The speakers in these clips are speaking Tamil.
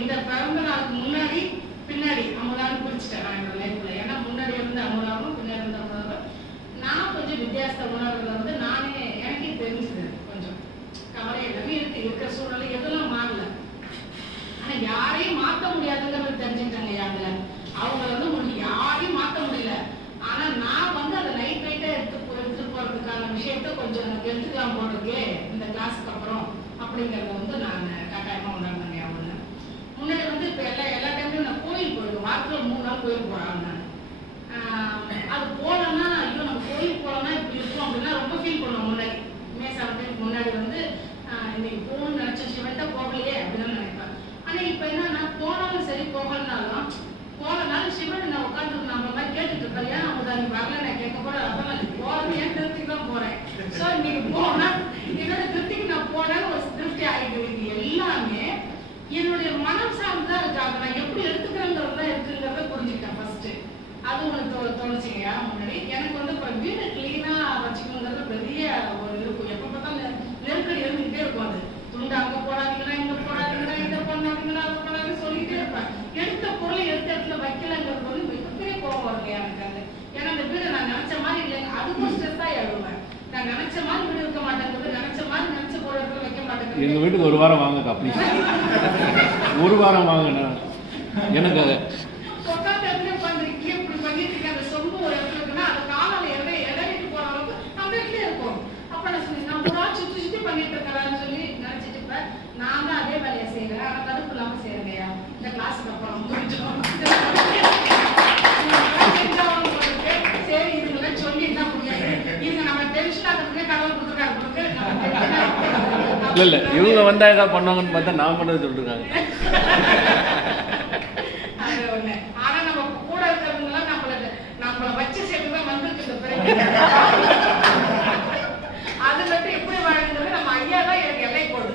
இந்த பிறந்த நாளுக்கு முன்னாடி பின்னாடி அமுதான்னு பிரிச்சுட்டேன் நான் என்னோட லைஃப்ல. ஏன்னா முன்னாடி இருந்து அமுதாவும் பின்னாடி இருந்த அமுதாவும் நான் கொஞ்சம் வித்தியாச உணர்வுல வந்து நானே எனக்கே தெரிஞ்சுது. கொஞ்சம் கவலை எல்லாமே இருக்கிற சூழ்நிலை எதெல்லாம் மாறல. ஆனா யாரையும் மாற்ற முடியாதுங்கிறது தெரிஞ்சுட்டாங்க. அதுல அவங்க வந்து யாரையும் மாற்ற முடியல. ஆனா நான் வந்து அதை லைட் லைட்டா எடுத்து போறதுக்கான விஷயத்த கொஞ்சம் எனக்கு எடுத்துக்கலாம் போட்டிருக்கு இந்த கிளாஸுக்கு அப்புறம் அப்படிங்கறத வந்து நான் கட்டாயமா உணர்ந்தேங்க. அவங்க முன்னாடி வந்து இப்ப எல்லா டைம்லயும் நான் கோயில் போயிடுவேன். வாரத்துல 3 நாள் கோயில் போறாங்க. அது போலன்னா ஐயோ நம்ம கோயில் போலன்னா இப்படி இருக்கும் அப்படின்னா ரொம்ப ஃபீல் பண்ணுவோம். முன்னாடி மே 17 முன்னாடி வந்து இன்னைக்கு போகணும்னு நினைச்ச சிவன்ட்ட போகலையே அப்படின்னு நினைப்பேன். ஆனா இப்ப என்னன்னா போனாலும் சரி போகலனாலும் போனனாலும் சிவன் நான் உட்காந்து நம்ம மாதிரி கேட்டுட்டு இருப்பேன். ஏன் அவங்க நீ வரல நான் கேட்க கூட அதெல்லாம் போறது ஏன் திருப்திக்கு தான் போறேன். சோ இன்னைக்கு போனா என்னோட திருப்திக்கு நான் போனேன்னு ஒரு திருப்தி ஆகிட்டு இருக்கு. எல்லாமே என்னுடைய மனம் சார்ந்துதான் இருக்கு. அதை நான் எப்படி எடுத்துக்கிறேங்கிறதா இருக்குங்கிறத புரிஞ்சுக்கிட்டேன் ஃபர்ஸ்ட். அது ஒண்ணு தோணுச்சுங்கய்யா. முன்னாடி எனக்கு வந்து இப்ப வீடு கிளீனா வச்சுக்கணுங்கிறது பெரிய ஒரு இருக்கும். எப்ப பார்த்தாலும் நெருக்கடி இருந்துகிட்டே இருக்கும். அது துண்டு அங்க போடாதீங்கன்னா இங்க போடாதீங்கன்னா இதை பண்ணாதீங்கன்னா அதை பண்ணாதீங்கன்னு சொல்லிட்டே இருப்பேன். எடுத்த பொருளை எடுத்த இடத்துல வைக்கலங்கிறது வந்து மிகப்பெரிய கோபம் வருங்க எனக்கு. அது ஏன்னா அந்த வீடு நான் நினைச்ச மாதிரி இல்லைங்க. அதுக்கும் ஸ்ட்ரெஸ் ஆகி எழுவேன். நான் நினைச்ச மாதிரி வீடு இருக்க மாட்டேங்குது, நினைச்ச மாதிரி நினைச்ச பொருள் இடத்துல வைக்க மாட்டேங்குது. எங்க வீட்டுக்கு ஒரு வாரம் வாங்க அப்படி ஒரு வாரம் வாங்கண்ணா எனக்கு நான் தான் அதே வேலையை செய்யறேன். ஆனா தடுப்பு இல்லாம செய்யறேங்கய்யா. இந்த கிளாஸுக்கு அப்புறம் சரி இதுங்கெல்லாம் சொல்லி என்ன முடியாது. இது நம்ம டென்ஷன் ஆகிறதுக்கு கடவுள் கொடுத்துருக்காரு. இல்ல இவங்க வந்தா ஏதாவது பண்ணுவாங்கன்னு பார்த்தா நான் பண்ணது சொல்லிருக்காங்க. அது ஒண்ணு. ஆனா நம்ம கூட இருக்கிறவங்கலாம் நம்மள வச்சு சேர்த்துதான் வந்துருக்கு இந்த பிறகு. அது மட்டும் எப்படி வாழ்ந்துங்கிறது நம்ம ஐயா தான் எனக்கு எல்லை போடு.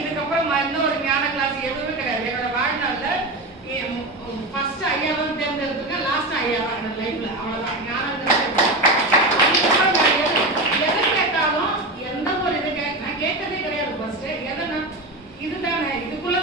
இதுக்கப்புறம் இன்னொரு ஞான கிளாஸ் எதுவுமே கிடையாது. என்னோட வாழ்நாள்ல ஃபர்ஸ்ட் ஐயாவும் தேர்ந்தெடுத்துருக்கேன், லாஸ்ட் ஐயாவா என்னோட லைஃப்ல. அவ்வளவுதான்.